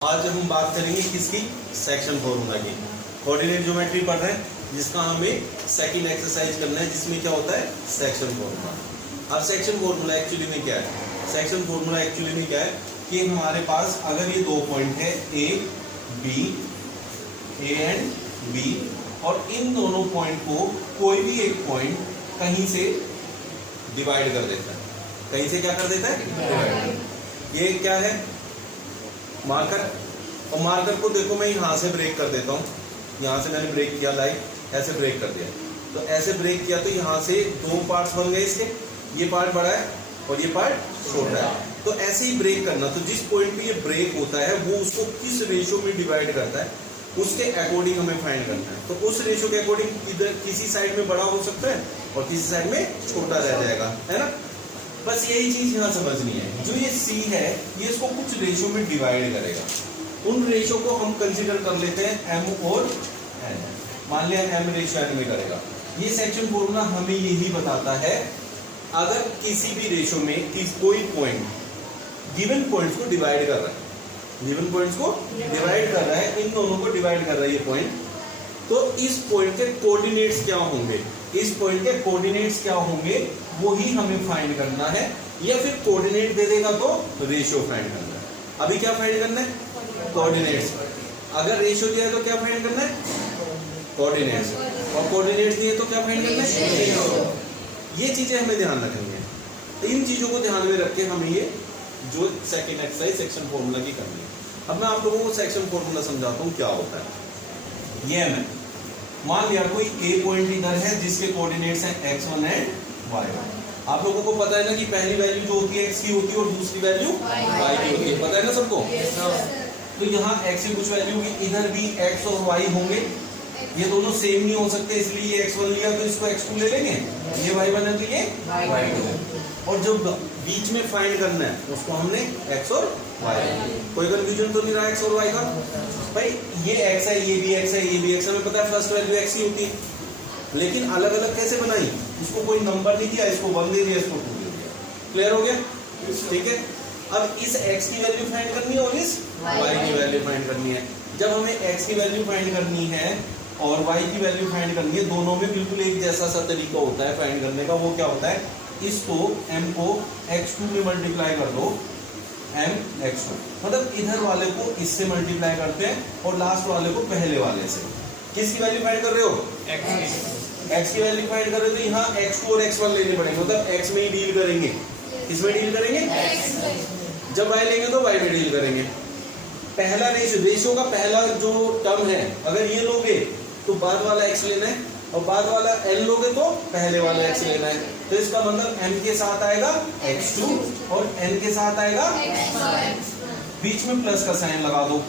आज हम बात करेंगे किसकी, सेक्शन फॉर्मूला की। कोऑर्डिनेट ज्योमेट्री पढ़ रहे हैं जिसका हमें सेकंड एक्सरसाइज करना है, जिसमें क्या होता है सेक्शन फॉर्मूला। अब सेक्शन फॉर्मूला एक्चुअली में क्या है, सेक्शन फॉर्मूला एक्चुअली में क्या है कि हमारे पास अगर ये दो पॉइंट है ए एंड बी और इन दोनों पॉइंट को कोई भी एक पॉइंट कहीं से डिवाइड कर देता है, कहीं से क्या कर देता है डिवाइड। ये क्या है मार्कर, और मार्कर को देखो मैं यहां से ब्रेक कर देता हूं, यहां से मैंने ब्रेक किया, लाइक ऐसे ब्रेक कर दिया, तो ऐसे ब्रेक किया तो यहां से दो पार्ट्स बन गए इसके, ये पार्ट बड़ा है और ये पार्ट छोटा है। तो ऐसे ही ब्रेक करना, तो जिस पॉइंट पे ये ब्रेक होता है वो उसको किस रेशियो में डिवाइड करता है उसके अकॉर्डिंग हमें फाइंड करना है। तो उस रेशियो के अकॉर्डिंग इधर किसी साइड में बड़ा हो सकता है और किसी साइड में छोटा रह जाएगा, है ना। बस यही चीज यहाँ समझनी है। जो ये C है ये इसको कुछ रेशियो में डिवाइड करेगा, उन रेशियो को हम कंसीडर कर लेते हैं M और N। मान लिया M रेशियो N में करेगा। ये सेक्शन फॉर्मूला हमें यही बताता है अगर किसी भी रेशियो में कोई पॉइंट गिवन पॉइंट्स को डिवाइड कर रहा है, गिवन पॉइंट्स को डिवाइड कर रहा है, इन दोनों को डिवाइड कर रहा है ये पॉइंट, तो इस पॉइंट के कोऑर्डिनेट्स क्या होंगे, इस पॉइंट के कोऑर्डिनेट्स क्या होंगे वो ही हमें फाइंड करना है, या फिर कोऑर्डिनेट दे देगा तो रेशियो फाइंड करना है। अभी क्या फाइंड करना है कोऑर्डिनेट्स, अगर रेशियो दिया है तो क्या फाइंड करना है कोऑर्डिनेट्स, और कोऑर्डिनेट्स दिए तो क्या फाइंड करना है रेशियो। ये चीजें हमें ध्यान रखनी है, तो इन चीजों को ध्यान में रख के हमें ये जो सेकंड एक्सरसाइज सेक्शन फॉर्मूला की करनी है। अब मैं आप लोगों को सेक्शन फॉर्मूला समझाता हूँ क्या होता है। ये मैं मान लिया कोई ए पॉइंट इधर है जिसके कोऑर्डिनेट्स हैं x1 एंड y1। आप लोगों को पता है ना कि पहली वैल्यू जो होती है x की होती है और दूसरी वैल्यू y की होती है, पता है ना सबको। तो यहाँ x की कुछ वैल्यू होगी, इधर भी x और y होंगे, ये दोनों सेम नहीं हो सकते, इसलिए ये x1 लिया तो इसको x2 ले लेंगे, ये y1 है तो ये y2, और जो बीच में फाइंड करना है उसको हमने x और y। कोई कंफ्यूजन तो नहीं रहा x और y का। भाई ये x है, ये भी x है, ये भी x है, हमें पता है फर्स्ट वैल्यू x ही होती है, लेकिन अलग अलग कैसे बनाई, उसको कोई नंबर नहीं दिया, इसको 1 दे दिया, इसको 2 दे दिया। क्लियर हो गया, ठीक है। अब इस x की वैल्यू फाइंड करनी है और इस y की वैल्यू फाइंड करनी है। जब हमें x की वैल्यू फाइंड करनी है और y की वैल्यू फाइंड करनी है, दोनों में बिल्कुल एक जैसा सा तरीका होता है फाइंड करने का। वो क्या होता है, इसको m को x2 में मल्टीप्लाई कर दो, m x2, मतलब इधर वाले को इससे मल्टीप्लाई करते हैं और लास्ट वाले को पहले वाले से। किसकी वैल्यू फाइंड कर रहे हो, x की वैल्यू फाइंड कर रहे हो, तो यहाँ x2 और x1 लेने पड़ेंगे, मतलब x में ही डील करेंगे। किसमें डील करेंगे, जब y लेंगे तो y में डील करेंगे। पहला रेशियो का पहला जो टर्म है अगर ये लोगे तो बाद वाला x लेना है, और बाद वाला n लोगे तो पहले वाला x लेना है। तो इसका मतलब m के साथ आएगा x2 और n के साथ आएगा x1, बीच में प्लस का साइन लगा दो,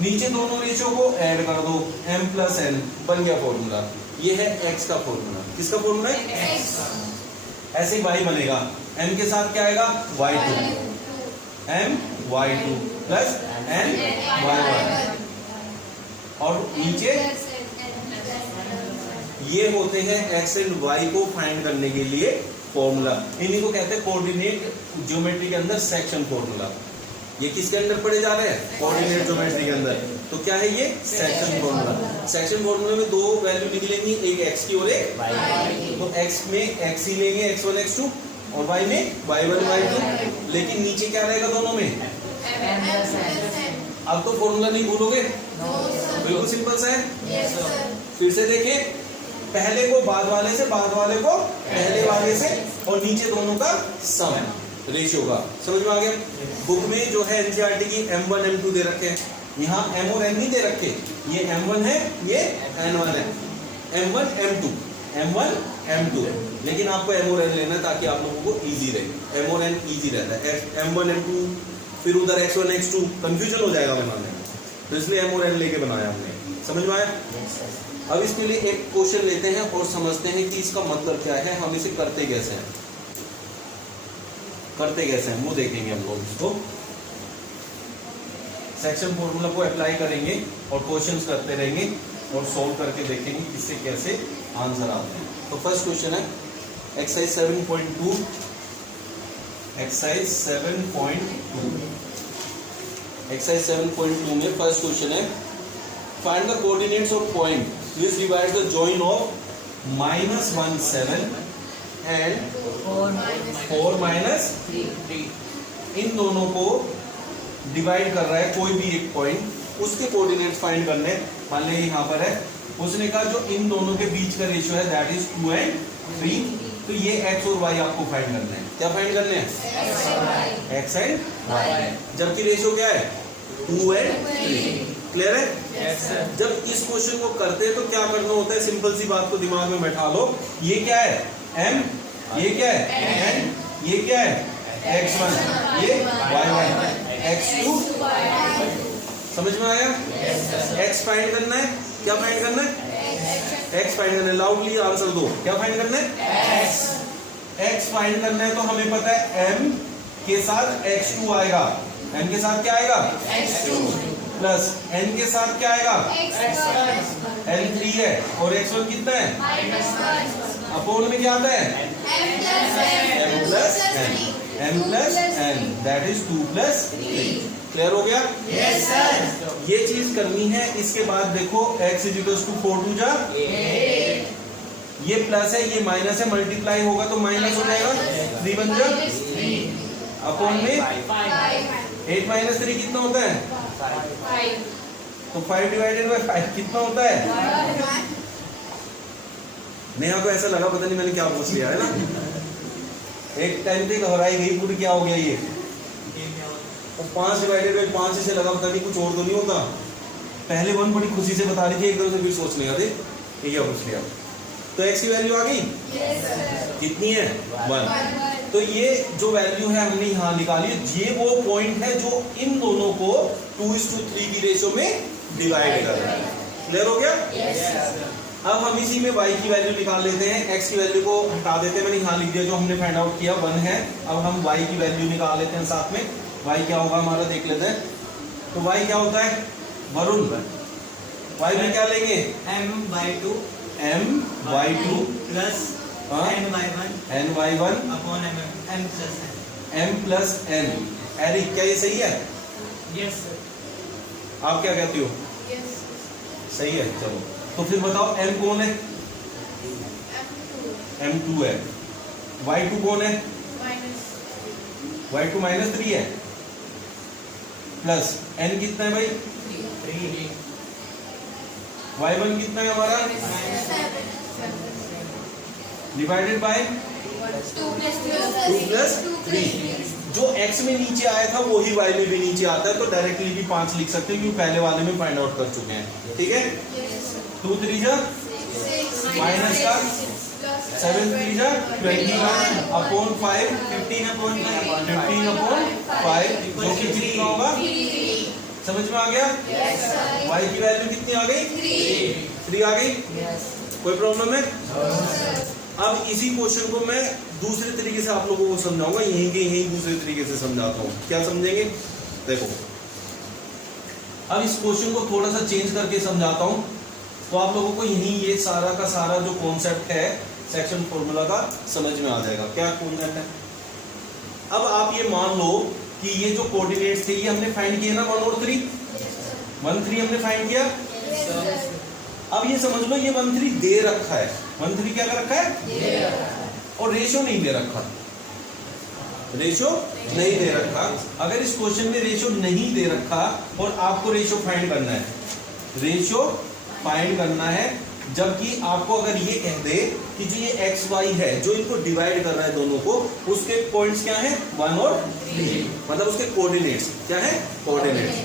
नीचे दोनों रेशियो को ऐड कर दो, m प्लस n बन गया फॉर्मूला। ये है x का फॉर्मूला, किसका फॉर्मूला है x। ऐसे ही y बनेगा, m के साथ क्या आएगा y2, m y2 plus n y1, और नीचे ये होते हैं x एंड y को फाइंड करने के लिए फॉर्मूला। इन्हीं को कहते हैं कोऑर्डिनेट ज्योमेट्री के अंदर सेक्शन फॉर्मूला। ये किसके अंदर पढ़े जा रहे हैं, कोऑर्डिनेट ज्योमेट्री के अंदर। तो क्या है ये सेक्शन फॉर्मूला। सेक्शन फॉर्मूला में दो वैल्यू निकलेंगी, एक x की और एक y की। तो x में x ही लेंगे, x1 x2, और y में y1 y2, लेकिन नीचे क्या रहेगा दोनों में, अब तो फॉर्मूला नहीं भूलोगे, बिल्कुल सिंपल सा है। फिर से देखें, पहले को बाद वाले से, बाद वाले को पहले वाले से, और नीचे दोनों का सम रेशियो का। समझ में आ गया। बुक में जो है एनसीईआरटी की m1 m2 दे रखे हैं, यहाँ m और n नहीं दे रखे, ये m1 है ये n1 है, m1 m2 m1 m2, लेकिन आपको m और n लेना है ताकि आप लोगों को इजी रहे। m और n इजी रहता है, m1 m2 फिर उधर x1 x2 कंफ्यूजन हो जाएगा बनाने में, तो इसलिए m और n लेके बनाया हमने। समझ में आया। अब इसके लिए एक क्वेश्चन लेते हैं और समझते हैं कि इसका मतलब क्या है, हम इसे करते कैसे हैं, वो देखेंगे हम लोग। इसको सेक्शन फॉर्मूला को अप्लाई करेंगे और क्वेश्चंस करते रहेंगे और सॉल्व करके देखेंगे किससे कैसे आंसर आते हैं। तो फर्स्ट क्वेश्चन है एक्सरसाइज 7.2, एक्सरसाइज 7.2। एक्सरसाइज 7.2 में फर्स्ट क्वेश्चन है, find the coordinates of point which divide the join of -1 7 and 4 -3। इन दोनों को डिवाइड कर रहा है कोई भी एक पॉइंट, उसके कोऑर्डिनेट्स फाइंड करने। मान लिया यहाँ पर है, उसने कहा जो इन दोनों के बीच का रेशियो है दैट इज 2 and 3। तो ये x और y आपको फाइंड करना है। क्या फाइंड करने हैं? x and y। जबकि रेशियो क्या है? 2 and 3। क्लियर है? Yes, sir. जब इस क्वेश्चन को करते हैं तो क्या करना होता है? सिंपल सी बात को दिमाग में बैठा लो। ये क्या है? m, ये क्या है? n, ये क्या है? x1, ये y1, x2। समझ में आया? x फाइंड करना है। क्या फाइंड करना है? x फाइंड करना है। लाउडली आंसर दो। क्या फाइंड करना है? x फाइंड करना है। तो हमें पता है m के साथ x2 आएगा, n के साथ क्या आएगा? x2 प्लस n के साथ क्या आएगा? n3 है और x1 कितना है? अपोन में क्या आता है? m plus n that is 2 + 3। Clear हो गया? Yes, sir. ये चीज करनी है। इसके बाद देखो x = 4 2 जा 8। ये प्लस है, ये माइनस है, मल्टीप्लाई होगा तो माइनस हो जाएगा। 3 1 जा 3 अपोन में 5 8 - 3 कितना होता है? 5 तो 5 / 5 कितना होता है? नेहा को ऐसा लगा पता नहीं मैंने क्या पूछ लिया है ना। एक टाइम पे घबराई गई पूरी, क्या हो गया ये? और 5 / 5 से लगा पता नहीं कुछ और तो नहीं होता। पहले 1 बड़ी खुशी से बता रही थी, एकदम से फिर सोच लिया थे ये क्या पूछ लिया। तो x की वैल्यू आ गई। कितनी है? 1। तो ये जो वैल्यू है हमने यहाँ निकाली, ये वो पॉइंट है जो इन दोनों को 2:3 की रेशियो में डिवाइड कर रहा है। क्लियर हो गया? अब हम इसी में y की वैल्यू निकाल लेते हैं। x की वैल्यू को हटा देते हैं, मैंने यहाँ लिख दिया जो हमने फाइंड आउट किया 1 है। अब हम y की वैल्यू निकाल लेते हैं साथ में। y क्या होगा हमारा देख लेते हैं। तो y क्या होता है? वरुण, y में क्या लेंगे? m/2 m/2 प्लस हाँ? n/1 ny1 upon m plus m plus n। एरिक क्या ये सही है? यस आप क्या कहती हो? सही है। चलो तो फिर बताओ m कौन है? m2 है। y2 कौन है? y2 -3 है प्लस n कितना है भाई? 3 y1 कितना है हमारा? Divided by 2 + 3। जो x में नीचे आया था वही y में भी नीचे आता है, तो डायरेक्टली भी 5 लिख सकते हैं क्योंकि पहले वाले में फाइंड आउट कर चुके हैं। ठीक है? 2 3 जा माइनस का 7 3 जा 21 अपॉन 5 15 अपॉन 5 जो कि कितना होगा? समझ में आ गया? y की वैल्यू कितनी आ गई? 3 आ गई। कोई प्रॉब्लम है? अब इसी क्वेश्चन को मैं दूसरे तरीके से आप लोगों को समझाऊंगा, यहीं के यहीं दूसरे तरीके से समझाता हूँ। क्या समझेंगे? देखो अब इस क्वेश्चन को थोड़ा सा चेंज करके समझाता हूँ, तो आप लोगों को यहीं ये सारा का सारा जो कॉन्सेप्ट है सेक्शन फॉर्मूला का समझ में आ जाएगा। क्या कॉन्सेप्ट है? अब आप ये मान लो कि ये जो कोऑर्डिनेट्स थे ये हमने फाइंड किए ना 1 और 3। 1 3 हमने फाइंड किया। अब ये समझ लो ये 1 3 दे रखा है। 1 3 क्या कर रखा है? और रेशियो नहीं दे रखा। रेशियो नहीं दे रखा। अगर इस क्वेश्चन में रेशियो नहीं दे रखा और आपको रेशियो फाइंड करना है, रेशियो फाइंड करना है, जबकि आपको अगर ये कह दे कि जो ये एक्स वाई है जो इनको डिवाइड कर रहा है दोनों को, उसके पॉइंट्स क्या हैं? 1 और 3, मतलब उसके कोऑर्डिनेट्स क्या है? कोऑर्डिनेट्स।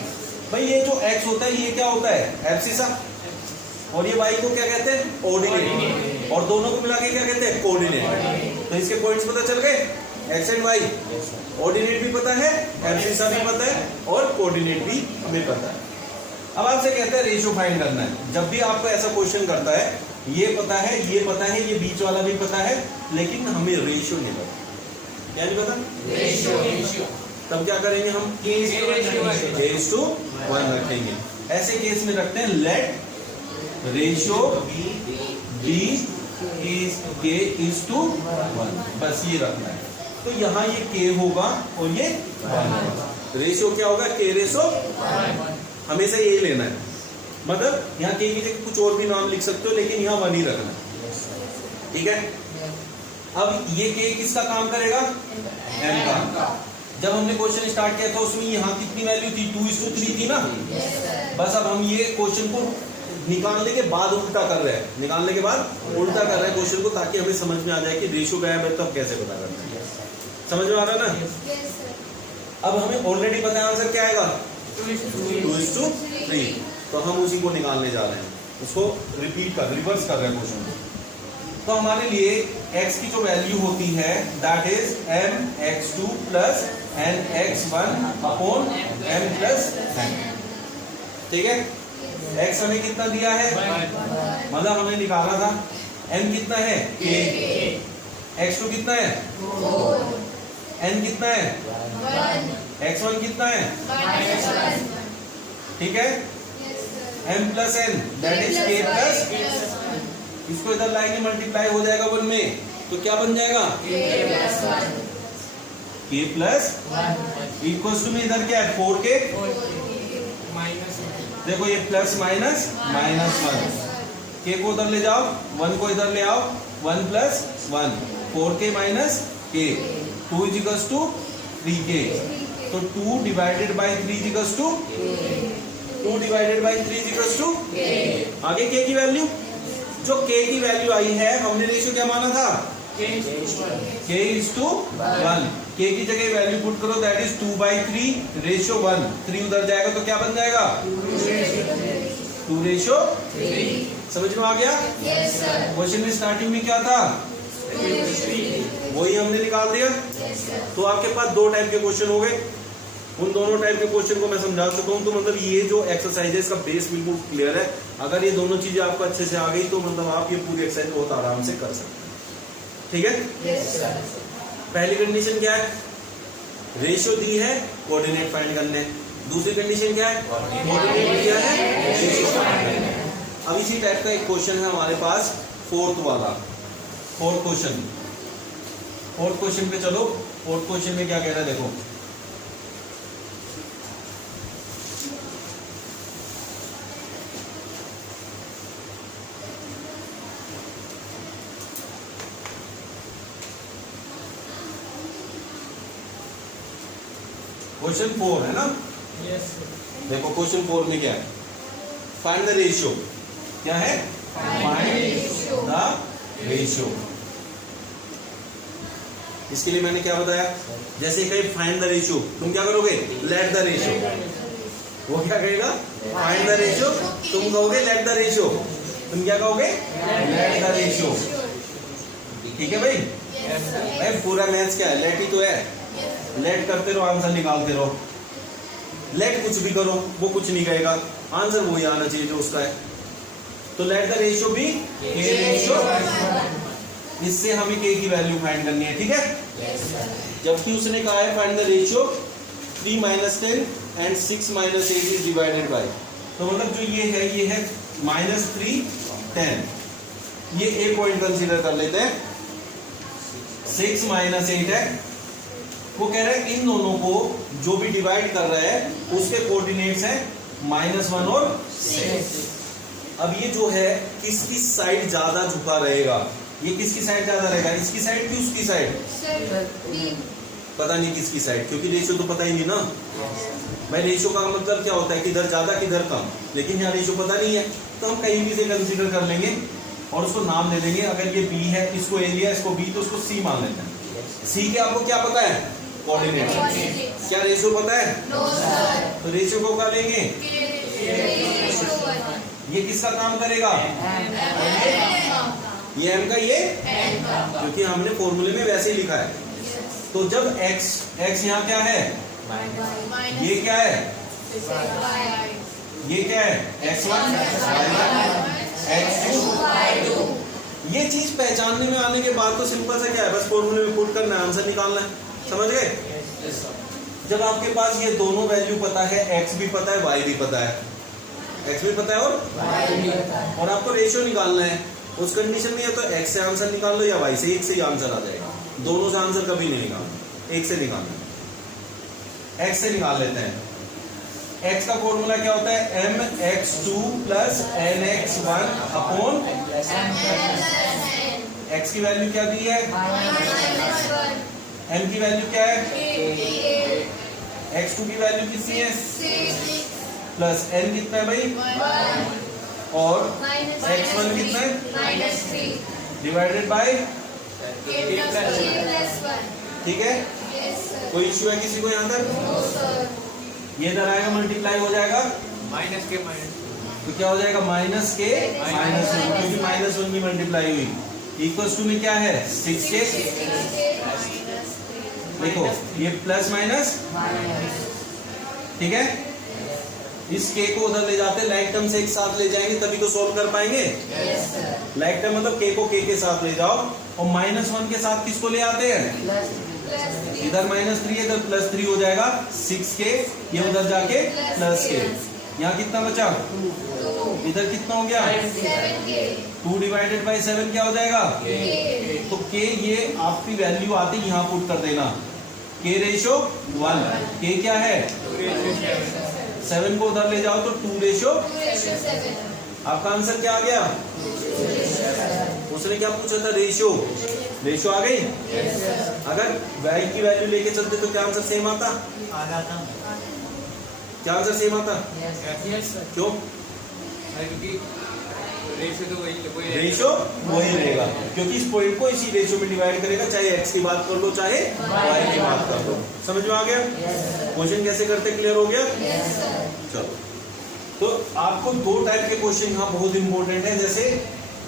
भाई ये जो एक्स होता है ये क्या होता है? एब्सिसा। और ये वाई को क्या कहते हैं? ऑर्डिनेट। और दोनों को मिला के क्या कहते हैं? कोऑर्डिनेट। तो इसके पॉइंट्स पता चल गए, एक्स एंड वाई। ऑर्डिनेट भी पता है, एब्सिसा भी पता है और कोऑर्डिनेट भी हमें पता है। अब आपसे कहते हैं रेशियो फाइंड करना है। जब भी आपको ऐसा क्वेश्चन करता है, ये पता है, ये पता है, ये बीच वाला भी पता है, लेकिन हमें रेशियो नहीं पता। क्या नहीं पता? रेशियो। तब क्या करेंगे हम? केस टू 1 रखेंगे। ऐसे केस में रखते हैं let ratio B is to 1, बस ये रखना है। तो यहाँ ये k होगा और ये 1 होगा। रेशियो क्या होगा, के रेशो हमेशा यही लेना है। मतलब यहाँ के की जगह कुछ और भी नाम लिख सकते हो, लेकिन यहाँ 1 ही रखना है, ठीक है। अब ये के किसका काम करेगा, m का। जब हमने क्वेश्चन स्टार्ट किया था उसमें यहाँ कितनी वैल्यू थी, 2:3 थी ना। बस अब हम ये क्वेश्चन को निकालने के बाद उल्टा कर रहे हैं, निकालने के बाद उल्टा कर रहे हैं क्वेश्चन को, ताकि हमें समझ में आ जाए कि रेशियो गायब है तो अब कैसे पता करना है। समझ में आ रहा है ना। अब हमें ऑलरेडी पता है आंसर क्या आएगा, 2:3, तो हम उसी को निकालने जा रहे हैं, उसको रिपीट कर रिवर्स कर रहे हैं क्वेश्चन को। तो हमारे लिए x की जो वैल्यू होती है that is mx2 plus nx1 upon m plus n, ठीक है। x हमें कितना दिया है, मतलब हमने निकाला था m कितना है k, x2 कितना है 4, n कितना है 1, x1 कितना है, ठीक है। m plus n that is k plus, इसको इधर लाएंगे मल्टीप्लाई हो जाएगा 1 में, तो क्या बन जाएगा k प्लस इक्वल्स टू में इधर क्या है 4k, देखो ये प्लस माइनस -1, k को उधर ले जाओ 1 को इधर ले आओ, 1 plus 1 4k minus k, 2 is equals to 3k, तो 2 divided by 3 is equals to 2 divided by 3 is equals to, आगे k की वैल्यू, जो k की वैल्यू आई है हमने रेशियो क्या माना था, k is to 1, k की जगह वैल्यू पुट करो दैट इज 2/3 रेशियो 1, 3 उधर जाएगा तो क्या बन जाएगा 2:3। समझ में आ गया। क्वेश्चन में स्टार्टिंग में क्या था, वही हमने निकाल दिया। तो आपके पास 2 टाइप के क्वेश्चन हो गए, उन दोनों टाइप के क्वेश्चन को मैं समझा चुका हूँ। तो मतलब ये जो एक्सरसाइज है इसका बेस बिल्कुल क्लियर है। अगर ये दोनों चीजें आपको अच्छे से आ गई तो मतलब आप ये पूरी एक्सरसाइज बहुत आराम से कर सकते हैं, ठीक है। पहली कंडीशन क्या है, रेशियो दी है, कोऑर्डिनेट फाइंड करने। दूसरी कंडीशन क्या है, कोऑर्डिनेट दिया है, रेशियो फाइंड करने। अब इसी टाइप का एक क्वेश्चन है हमारे पास, फोर्थ क्वेश्चन पे चलो। फोर्थ क्वेश्चन में क्या कह रहा है देखो, क्वेश्चन 4 है ना। देखो क्वेश्चन 4 में क्या है, फाइंड द रेशियो। क्या है, फाइंड द रेशियो। इसके लिए मैंने क्या बताया, जैसे कहीं फाइंड द रेशियो, तुम क्या करोगे, लेट द रेशियो। वो क्या कहेगा, फाइंड द रेशियो, तुम कहोगे लेट द रेशियो। तुम क्या कहोगे, लेट द रेशियो। ठीक है भाई, भाई पूरा मैथ्स क्या है, लेट ही तो है। लेट करते रहो, आंसर निकालते रहो। लेट कुछ भी करो वो कुछ नहीं कहेगा, आंसर वही आना चाहिए जो उसका है। तो लेट द रेशियो बी के रेशियो, इससे हमें के की वैल्यू फाइंड करनी है, ठीक है। जबकि उसने कहा है find the ratio 3 - 10 and 6 - 8 is divided by, तो मतलब जो ये है -3 10, ये एक पॉइंट कंसीडर कर लेते हैं। 6 - 8 है, वो कह रहा है इन दोनों को जो भी डिवाइड कर रहा है उसके कोऑर्डिनेट्स हैं -1 और 6। अब ये जो है किसकी साइड ज्यादा झुका रहेगा, ये किसकी साइड ज्यादा रहेगा, इसकी साइड की उसकी साइड, पता नहीं किसकी साइड, क्योंकि रेशियो तो पता ही नहीं ना भाई। रेशियो का मतलब क्या होता है, किधर ज्यादा किधर कम, लेकिन यहाँ रेशियो पता नहीं है, तो हम कहीं भी से कंसीडर कर लेंगे और उसको नाम दे देंगे। अगर ये बी है, इसको ए लिया, इसको बी, तो उसको सी मान लेते हैं। सी के आपको क्या पता है, कोऑर्डिनेट। क्या रेशियो पता है, तो रेशियो को क्या लेंगे, ये किसका काम करेगा, ये m का, ये क्योंकि हमने फॉर्मूले में वैसे ही लिखा है। तो जब x यहाँ क्या है, ये क्या है, ये क्या है, x1 x2। ये चीज पहचानने में आने के बाद तो सिंपल सा क्या है, बस फॉर्मूले में पुट करना है, आंसर निकालना है। समझ गए। जब आपके पास ये दोनों वैल्यू पता है, x भी पता है, y भी पता है, x भी पता है और आपको रेशियो निकालना है, उस कंडीशन में या तो x से आंसर निकाल लो या y से, एक से ही आंसर आ जाएगा। दोनों से आंसर कभी नहीं निकालना, एक से निकालना। x से निकाल लेते हैं। x का फॉर्मूला क्या होता है? mx2 plus nx1 upon x की वैल्यू क्या दी है? m की वैल्यू क्या है? x2 की वैल्यू कितनी है? प्लस n कितना है भाई? और x1 कितना है? डिवाइडेड बाय, ठीक है। कोई इश्यू है किसी को यहाँ तक? ये इधर आएगा, मल्टीप्लाई हो जाएगा, माइनस के तो क्या हो जाएगा? माइनस के माइनस वन, क्योंकि माइनस वन की मल्टीप्लाई हुई। इक्वल्स टू में क्या है? 6k। देखो ये प्लस माइनस, ठीक है। इस k को उधर ले जाते, लाइक टर्म से एक साथ ले जाएंगे तभी तो सॉल्व कर पाएंगे। लाइक टर्म मतलब k को k के साथ ले जाओ, और -1 के साथ किसको ले आते हैं? इधर -3 इधर +3 हो जाएगा 6k, ये उधर जाके +k। यहाँ कितना बचा? इधर कितना हो गया? 2 डिवाइडेड बाई 7 क्या हो जाएगा? तो k ये आपकी वैल्यू आती यहाँ पुट कर देना, k रेशो 1। k क्या है? 7 को उधर ले जाओ तो 2 रेशो। आपका आंसर क्या आ गया? उसने क्या पूछा था? रेशियो। रेशियो आ गई। अगर y की वैल्यू लेके चलते तो क्या आंसर सेम आता? क्या आंसर सेम आता? क्यों? रेशियो वही रहेगा, क्योंकि इस पॉइंट को इसी रेशियो में डिवाइड करेगा, चाहे x की बात कर लो चाहे y की बात कर लो। समझ में आ गया? क्वेश्चन कैसे करते, क्लियर हो गया? चलो, तो आपको दो टाइप के क्वेश्चन यहाँ बहुत इंपॉर्टेंट है। जैसे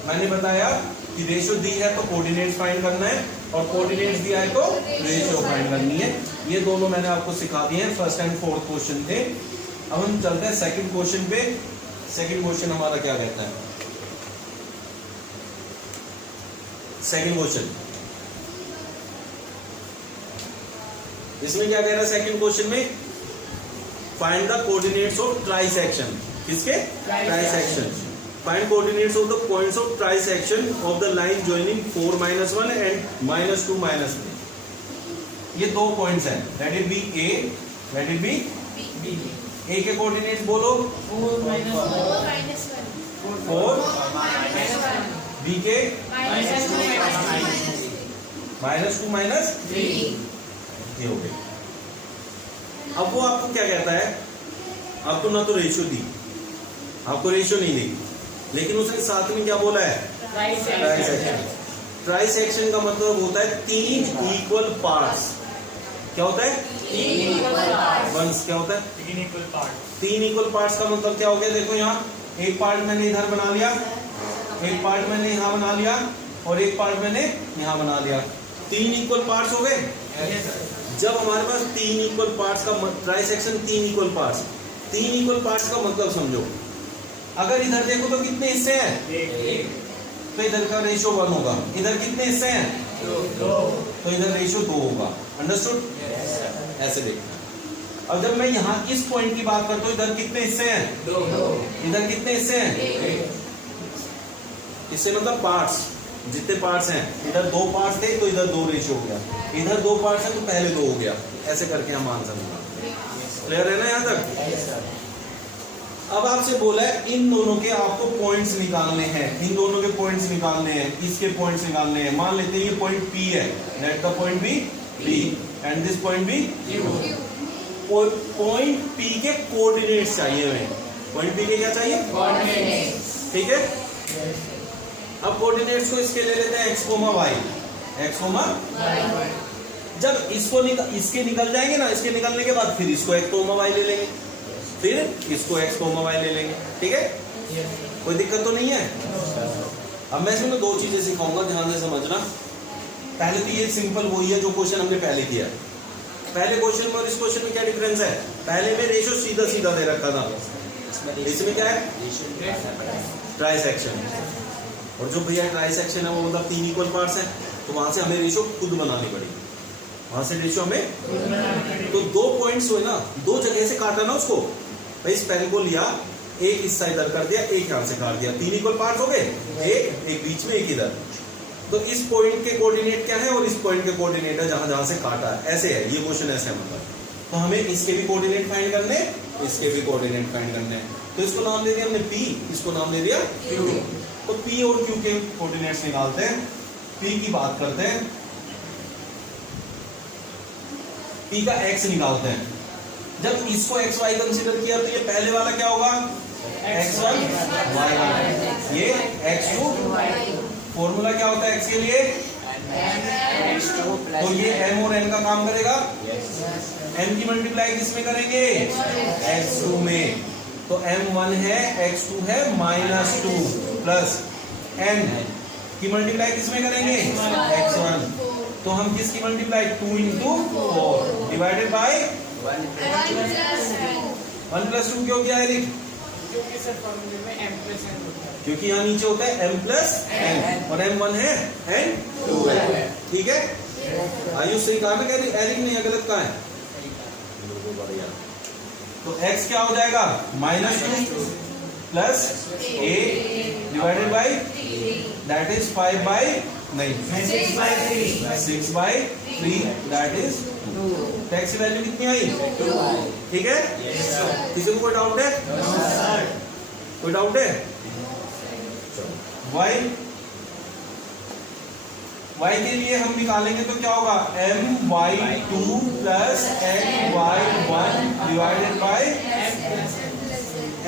मैंने बताया कि रेशियो दी है तो कोऑर्डिनेट्स फाइंड करना है, और कोऑर्डिनेट्स दिया है तो रेशियो फाइंड करनी है। ये दोनों मैंने आपको सिखा दिए हैं, फर्स्ट एंड फोर्थ क्वेश्चन थे। अब हम चलते हैं सेकंड क्वेश्चन पे। सेकंड क्वेश्चन हमारा क्या कहता है? सेकंड क्वेश्चन, इसमें क्या कह रहा है? सेकंड क्वेश्चन में find the coordinates of trisection. किसके? Trisection. Find coordinates of the points of trisection of the line joining 4 -1 and -2 -3। ये दो पॉइंट्स हैं, let it be a, let it be b। a के कोऑर्डिनेट्स बोलो 4 -1, b के -2 -3। ये हो गए। अब वो आपको क्या कहता है? आपको ना तो रेशियो दी, आपको रेशियो नहीं दी, लेकिन उसने साथ में क्या बोला है? ट्राइसेक्शन। ट्राइसेक्शन का मतलब होता है 3 इक्वल पार्ट्स। क्या होता है? 3 इक्वल पार्ट्स। क्या होता है? 3 इक्वल पार्ट्स। 3 इक्वल पार्ट्स का मतलब क्या हो गया? देखो यहाँ एक पार्ट मैंने इधर बना लिया, एक पार्ट मैंने यहाँ बना लिया, और एक पार्ट मैंने यहाँ बना लिया। 3 इक्वल पार्ट्स हो गए। जब हमारे पास 3 इक्वल पार्ट्स का trisection, 3 equal parts, 3 equal parts का मतलब समझो, अगर इधर देखो तो कितने हिस्से हैं? तो इधर का रेशियो 1 होगा। इधर कितने हिस्से हैं? 2। तो इधर रेशियो 2 होगा। अंडरस्टूड? ऐसे देखना। अब जब मैं यहाँ इस पॉइंट की बात करता हूँ, इधर कितने हिस्से हैं? 2। इधर कितने हिस्से हैं? 1। इससे मतलब पार्ट्स, जितने पार्ट्स हैं, इधर 2 पार्ट्स थे तो इधर 2 रेशियो हो गया, इधर 2 पार्ट्स हैं तो पहले 2 हो गया। ऐसे करके हम आंसर निकालते हैं। क्लियर है ना यहाँ तक? अब आपसे बोला है इन दोनों के आपको पॉइंट्स निकालने हैं, इन दोनों के पॉइंट्स निकालने हैं, इसके पॉइंट्स निकालने हैं। मान लेते हैं ये पॉइंट P है, let the point be P and this point be Q। Point P के कोऑर्डिनेट्स चाहिए हमें। पॉइंट P के क्या चाहिए? कोऑर्डिनेट्स। ठीक है। अब कोऑर्डिनेट्स को इसके ले लेते हैं x, y। x, y। जब इसके निकल जाएंगे ना, इसके निकलने के बाद फिर इसको x, y ले लेंगे, फिर इसको x, y ले लेंगे। ठीक है? कोई दिक्कत तो नहीं है? अब मैं इसमें 2 चीजें सिखाऊंगा, ध्यान से समझना। पहले तो ये सिंपल वही है जो क्वेश्चन हमने पहले किया। पहले क्वेश्चन में और इस क्वेश्चन में क्या डिफरेंस है? पहले में रेशियो सीधा सीधा दे रखा था, इसमें क्या है? ट्राइसेक्शन। और जो भैया ट्राइसेक्शन है वो मतलब 3 इक्वल पार्ट्स हैं, तो वहां से हमें रेशियो खुद बनानी पड़ेगी। वहां से रेशियो हमें, तो 2 पॉइंट्स हुए ना, 2 जगह से काटा ना उसको। भाई इस पेन को लिया, एक हिस्सा इधर कर दिया, एक यहां से काट दिया, 3 इक्वल पार्ट्स हो गए। एक बीच में, एक इधर। तो इस पॉइंट के कोऑर्डिनेट क्या है और इस पॉइंट के कोऑर्डिनेट है जहां जहां से काटा है। ऐसे है ये क्वेश्चन, ऐसे है मतलब। तो हमें इसके भी कोऑर्डिनेट फाइंड करने, इसके भी कोऑर्डिनेट फाइंड करने हैं। तो इसको नाम दे दिया हमने P, इसको नाम दे दिया Q। तो P और Q के कोऑर्डिनेट्स निकालते हैं। P की बात करते हैं, P का x निकालते हैं। जब इसको xy कंसीडर किया तो ये पहले वाला क्या होगा, x1 y1, ये x2। फॉर्मूला क्या होता है x के लिए, तो ये m और n का काम करेगा। m की मल्टीप्लाई किसमें करेंगे, x2 में। तो m1 है, x2 है -2 प्लस n की मल्टीप्लाई किसमें करेंगे, x1। तो हम किसकी multiply, 2 into 4 divided by 1 plus 2 क्यों किया है रिक, क्योंकि सर फॉर्मूले में m plus n होता है, क्योंकि यहाँ नीचे होता है m plus n और m1 है n2 है। ठीक है, आयुष सही कहा ना, कह रही एरिक नहीं है, गलत कहा है। तो x क्या हो जाएगा, -2 plus a divided by that is 6 by 3 that is 2। x की वैल्यू कितनी आई, 2। ठीक है, किसी को कोई डाउट है, कोई डाउट है। y के लिए हम निकालेंगे तो क्या होगा, my2 plus my1 divided by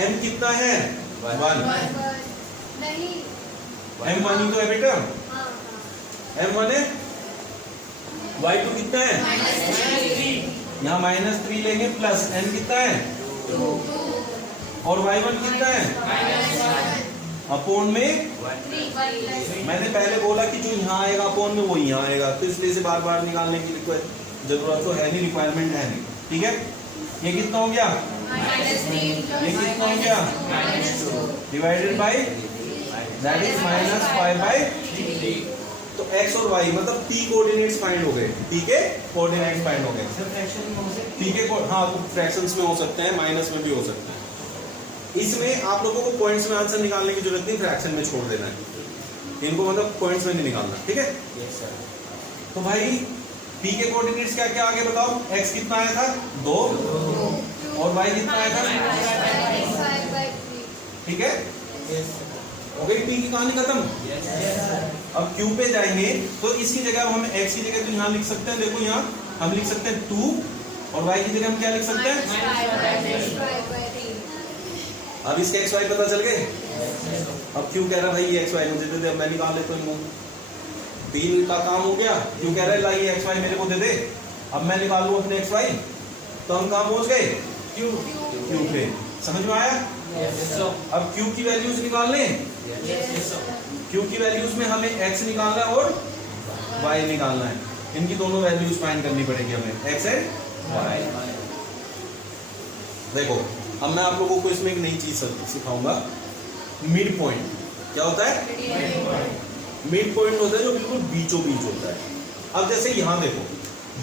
m कितना है, 1। m1 ही तो है बेटा, m1 है, y2 कितना है, यहाँ -3 लेंगे प्लस n कितना है, 2 और y1 कितना है, अपोन में 1। मैंने पहले बोला कि जो यहाँ आएगा अपोन में वो यहाँ आएगा, तो इसलिए से बार बार निकालने की जरूरत तो है नहीं, रिक्वायरमेंट है नहीं। ठीक है, ये कितना हो गया, ये कितना हो गया, divided by that is -5 by 3। तो x और y मतलब p कोऑर्डिनेट्स फाइंड हो गए, p के कोऑर्डिनेट्स फाइंड हो गए। p के हाँ फ्रैक्शंस में हो सकते हैं, माइनस में भी हो सकते हैं। इसमें आप लोगों को पॉइंट्स में आंसर निकालने की जरूरत नहीं, फ्रैक्शन में छोड़ देना है इनको, मतलब पॉइंट्स में नहीं निकालना। ठीक है, तो भाई p के कोऑर्डिनेट्स क्या क्या आगे बताओ, x कितना आया था, 2 और y कितना आया था, ठीक है, हो गई p की कहानी खत्म। अब q पे जाएंगे तो इसकी जगह हम x की जगह तो यहाँ लिख सकते हैं, देखो यहाँ हम लिख सकते हैं 2 और y की जगह हम क्या लिख सकते हैं, अब इसके x y पता चल गए। अब क्यों कह रहा भाई ये x y मुझे दे दे, अब मैं निकाल लेता हूँ, तीन का काम हो गया। क्यों कह रहा है लाई x y मेरे को दे दे, अब मैं निकाल लूँ अपने x y, तो हम कहाँ पहुंच गए, q पे। समझ में आया। अब q की वैल्यूज निकालने, q की वैल्यूज में हमें x निकालना है और y निकालना है, इनकी दोनों वैल्यूज फाइंड करनी पड़ेगी हमें, x एंड y। देखो अब मैं आप लोगों को इसमें एक नई चीज सिखाऊंगा, मिड पॉइंट। क्या होता है, मिड पॉइंट होता है जो बिल्कुल बीचों बीच होता है। अब जैसे यहाँ देखो,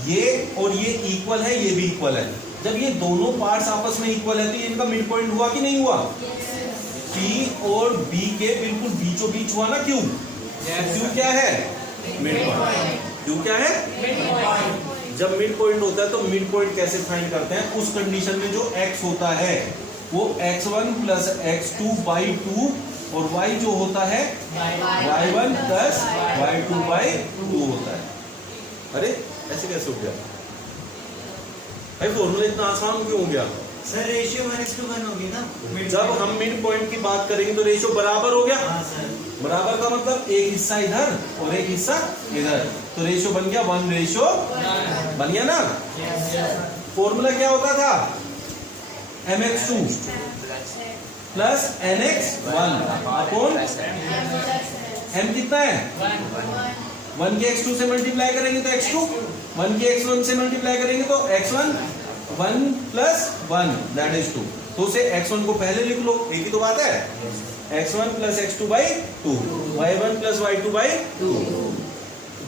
ये और ये इक्वल है, ये भी इक्वल है। जब ये दोनों पार्ट्स आपस में इक्वल है तो ये इनका मिड पॉइंट हुआ कि नहीं हुआ, P और B के बिल्कुल बीचों बीच हुआ ना क्यों, क्यों क्या है, मिड पॉइंट। क्यों क्या है, मिड पॉइंट। जब मिड पॉइंट होता है तो मिड पॉइंट कैसे फाइंड करते हैं, उस कंडीशन में जो x होता है वो x1 प्लस x2 by 2 और y जो होता है y1 प्लस y2 by 2 होता है। अरे ऐसे कैसे हो गया भाई, फॉर्मूला इतना आसान क्यों हो गया सर, रेशियो 1:1 होगी ना। जब हम मिड पॉइंट की बात करेंगे तो रेशियो बराबर हो गया। हाँ सर, बराबर का मतलब एक हिस्सा इधर और एक हिस्सा इधर, तो रेशियो बन गया 1:1 बन गया ना। फॉर्मूला क्या होता था, mx2 plus nx1 upon m कितना है, 1 के x2 से मल्टीप्लाई करेंगे तो x2, 1 के x1 से मल्टीप्लाई करेंगे तो x1, 1 प्लस 1 दैट इज 2। तो उसे x1 को पहले लिख लो, एक ही तो बात है, x1 plus x2 by 2, y1 plus y2 by 2।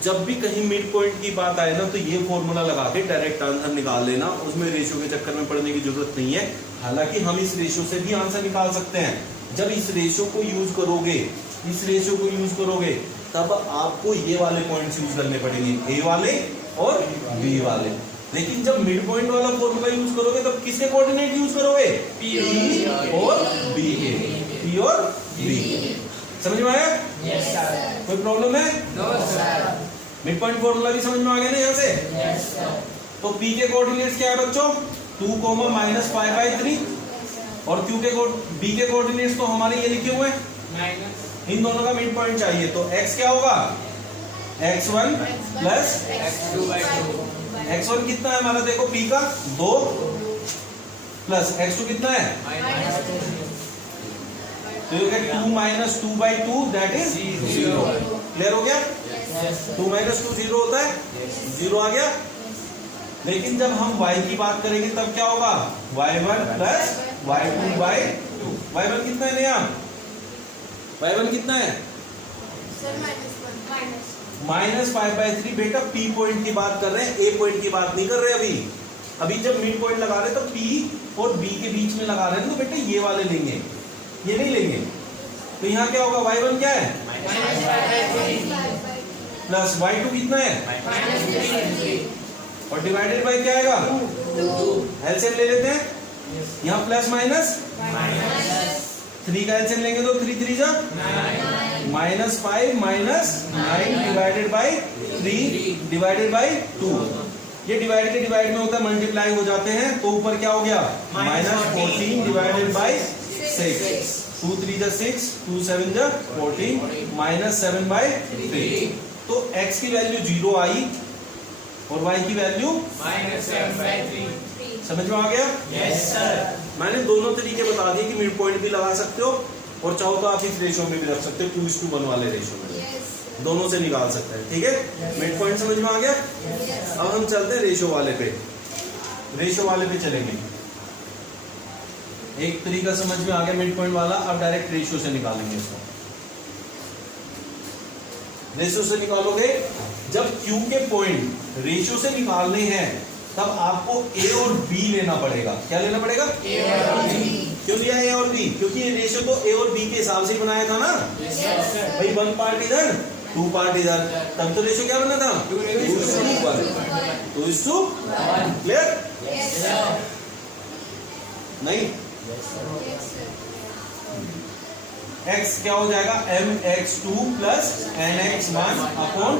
जब भी कहीं मिड पॉइंट की बात आए ना तो ये फॉर्मूला लगा के डायरेक्ट आंसर निकाल लेना, उसमें रेशियो के चक्कर में पड़ने की जरूरत नहीं है। हालांकि हम इस रेशियो से भी आंसर निकाल सकते हैं। जब इस रेशियो को यूज करोगे, इस रेशियो को यूज करोगे तब आपको ये वाले पॉइंट्स यूज करने पड़ेंगे, ए वाले और बी वाले। लेकिन जब मिड पॉइंट वाला फॉर्मूला यूज करोगे तब किसके कोऑर्डिनेट यूज करोगे? P और B के। P और B। समझ में आया? Yes sir. कोई प्रॉब्लम है? No sir. Mid point formula भी समझ में आ गया ना यहाँ से? Yes sir. तो P के कोऑर्डिनेट्स क्या है बच्चों? 2, -5/3 और Q के B के कोऑर्डिनेट्स तो हमारे ये लिखे हुए हैं, माइनस। इन दोनों का मिड पॉइंट चाहिए। तो x क्या होगा? x1 plus x2/2। x1 कितना है हमारा? देखो P का 2 प्लस x2 कितना है? तो ये 2 - 2/2 दैट इज 0। क्लियर हो गया? 2 - 2 0 होता है, 0 आ गया। लेकिन जब हम y की बात करेंगे तब क्या होगा? y1 plus y2/2। y1 कितना है नया? y1 कितना है? -5/3। बेटा P पॉइंट की बात कर रहे हैं, A पॉइंट की बात नहीं कर रहे अभी जब मिड पॉइंट लगा रहे हैं तो P और B के बीच में लगा रहे हैं, तो बेटा ये वाले लेंगे, ये नहीं लेंगे। तो यहाँ क्या होगा? y1 क्या है? प्लस y2 कितना है? और डिवाइडेड बाय क्या आएगा? एलसीएम ले लेते हैं। यहाँ प्लस माइनस 3 का एलसीएम लेंगे तो 3 3 जा -5 -9 डिवाइडेड बाय 3 डिवाइडेड बाय 2। ये डिवाइड के डिवाइड में होता है, मल्टीप्लाई हो जाते हैं, तो ऊपर क्या हो गया? -14 डिवाइडेड बाय 6। 2 3 जा 6, 2 7 जा 14 -7/3। तो x की वैल्यू 0 आई और y की वैल्यू -7/3। समझ में आ गया? Yes sir. मैंने दोनों तरीके बता दिए कि मिड पॉइंट भी लगा सकते हो और चाहो तो आप इस रेशियो में भी रख सकते हो, 2:1 वाले रेशियो में। दोनों से निकाल सकते हैं। ठीक है? मिड पॉइंट समझ में आ गया? अब हम चलते हैं रेशियो वाले पे। रेशियो वाले पे चलेंगे। एक तरीका समझ में आ गया मिड पॉइंट वाला, अब डायरेक्ट रेशियो से निकालेंगे इसको। रेशियो से निकालोगे, जब Q के पॉइंट रेशियो से निकालने हैं तब आपको A और B लेना पड़ेगा। क्या लेना पड़ेगा? A और B। क्यों लिया A और B? क्योंकि ये रेशियो तो A और B के हिसाब से ही बनाया था ना। Yes sir. भाई 1 पार्ट इधर 2 पार्ट इधर, तब तो रेशियो क्या बना था? 2:1। 2:1। क्लियर? नहीं? x क्या हो जाएगा? mx2 plus nx1 upon.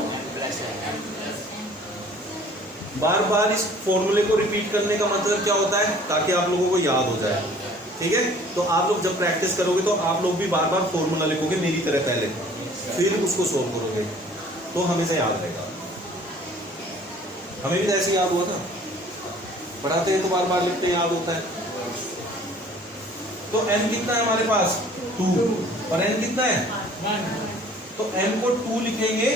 बार बार इस फॉर्मूले को रिपीट करने का मतलब क्या होता है? ताकि आप लोगों को याद हो जाए। ठीक है? तो आप लोग जब प्रैक्टिस करोगे तो आप लोग भी बार बार फॉर्मूला लिखोगे मेरी तरह पहले, फिर उसको सोल्व करोगे तो हमेशा याद रहेगा। हमें भी ऐसे याद हुआ था, पढ़ाते हैं तो बार बार लिखते हैं, याद होता है। तो m कितना है हमारे पास? 2 और n कितना है? 1। तो m को 2 लिखेंगे,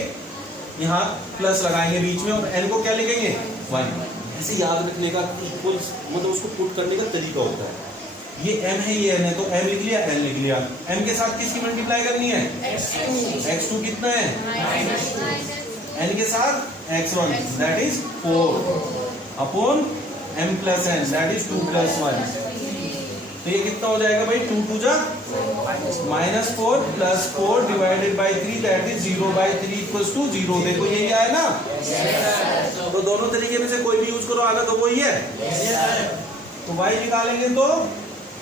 यहाँ प्लस लगाएंगे बीच में, और n को क्या लिखेंगे? 1। ऐसे याद रखने का इक्वल, मतलब उसको पुट करने का तरीका होता है। ये m है, ये n है, तो m लिख लिया, n लिख लिया। m के साथ किसकी मल्टीप्लाई करनी है? x2 कितना है? n के साथ x1 that is 4 upon m plus n that is 2 + 1। तो ये कितना हो जाएगा भाई? 2 2 जा -4 + 4 डिवाइडेड बाय 3 दैट इज 0/3 = 0। देखो यही आया ना? तो दोनों तरीके में से कोई भी यूज करो, आना तो वही है। तो y निकालेंगे तो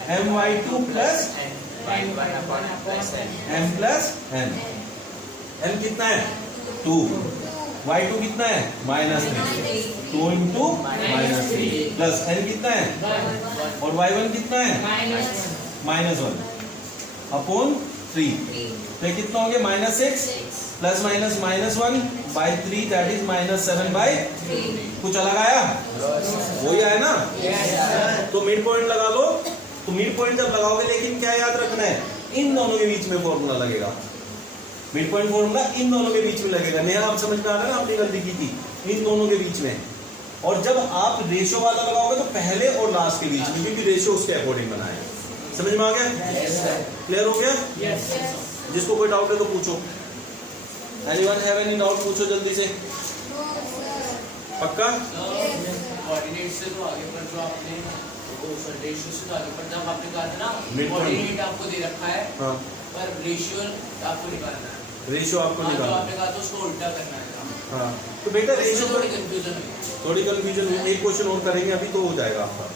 my2 plus m plus n। m कितना है? 2। y2 कितना है? -3। 2 × -3 प्लस n कितना है? और y1 कितना है? -1 अपॉन 3। तो कितना हो गया? -6 प्लस माइनस -1/3 दैट इज -7/3। कुछ अलग आया? वही आया ना? तो मिड पॉइंट लगा लो। तो मिड पॉइंट जब लगाओगे, लेकिन क्या याद रखना है? इन दोनों के बीच में फॉर्मूला लगेगा। मिड पॉइंट फॉर्मूला इन दोनों के बीच में लगेगा। नया आप समझ में आ रहा है ना? आपने गलती की थी, इन दोनों के बीच में। और जब आप रेशियो वाला लगाओगे तो पहले और लास्ट के बीच में, क्योंकि रेशियो उसके अकॉर्डिंग बनाए। समझ में आ गया? क्लियर हो गया? जिसको कोई डाउट है तो पूछो। Anyone have any doubt? पूछो जल्दी से। पक्का? कोऑर्डिनेट से तो आगे पर जो आपने रेशियो से तो आगे पर जब आपने कहा था ना, कोऑर्डिनेट आपको दे रखा है, पर रेशियो आपको निकालना है। रेशियो आपको तो निकालना है। आपने कहा तो उसको उल्टा करना है। हाँ तो बेटा उसमें रेशियो थोड़ी कंफ्यूजन हुई। थोड़ी कंफ्यूजन, एक क्वेश्चन और करेंगे अभी तो हो जाएगा आपका।